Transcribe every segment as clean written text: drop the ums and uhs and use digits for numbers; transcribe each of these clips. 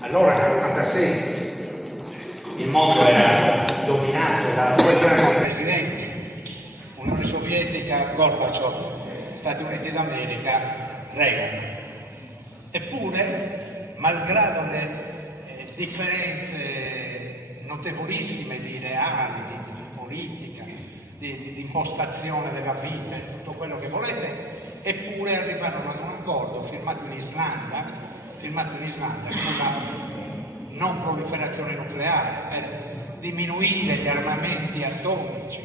Allora nell'86 il mondo era dominato da due grandi presidenti, Unione Sovietica, Gorbaciov, Stati Uniti d'America, Reagan. Eppure, malgrado le differenze notevolissime di ideali, di politica, di impostazione della vita e tutto quello che volete, eppure arrivarono ad un accordo firmato in Islanda sulla non proliferazione nucleare, per diminuire gli armamenti atomici.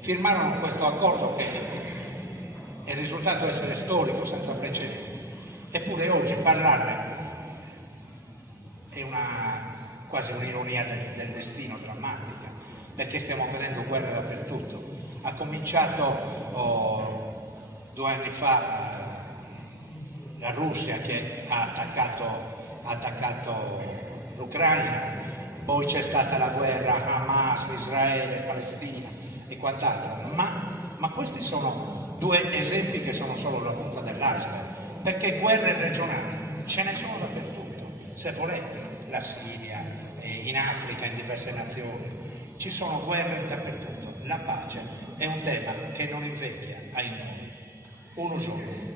Firmarono questo accordo che è risultato essere storico, senza precedenti. Eppure oggi parlarne è quasi un'ironia del destino drammatica, perché stiamo vedendo guerre dappertutto. Ha cominciato 2 anni fa la Russia che ha attaccato l'Ucraina, poi c'è stata la guerra Hamas, Israele, Palestina e quant'altro, ma questi sono 2 esempi che sono solo la punta dell'iceberg, perché guerre regionali ce ne sono dappertutto. Se volete, la Siria, in Africa, in diverse nazioni, ci sono guerre dappertutto. La pace è un tema che non invecchia, ahimè, uno solo.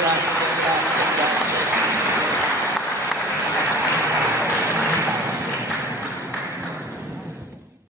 grazie.